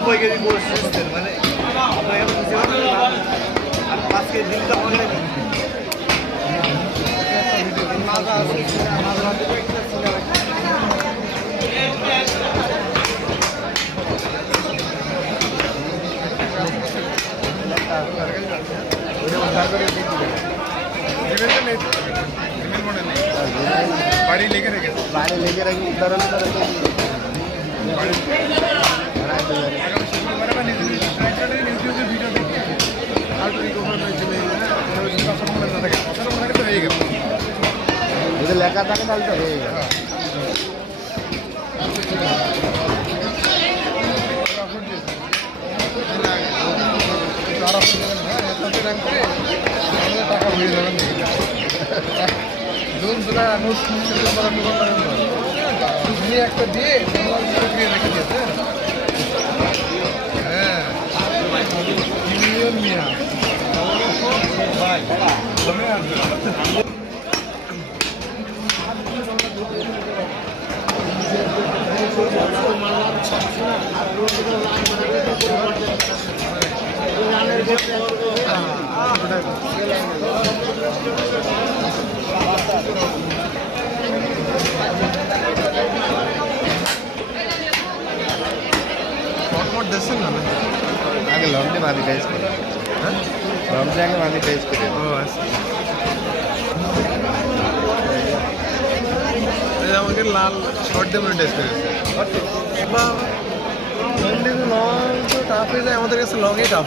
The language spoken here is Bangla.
90 কেজি বলছেন মানে আজকে দিনটা অনেক বাড়ি লেগে রেখেছে উদ্ধার যদি লেখা থাকে তাহলে তো হয়ে গেল টাকা হয়ে যাবেন একটা দিয়ে রেখে দিয়েছে হ্যাঁ মিয়া আগে লংডে মানিটাইজ করে হ্যাঁ লংডে আগে মানিটাইজ করে ও আচ্ছা আমাকে লাল শর্ট দিয়ে মনিটাইজ করেছে লং তো টাফ হয়ে যায় আমাদের কাছে লংই টাফ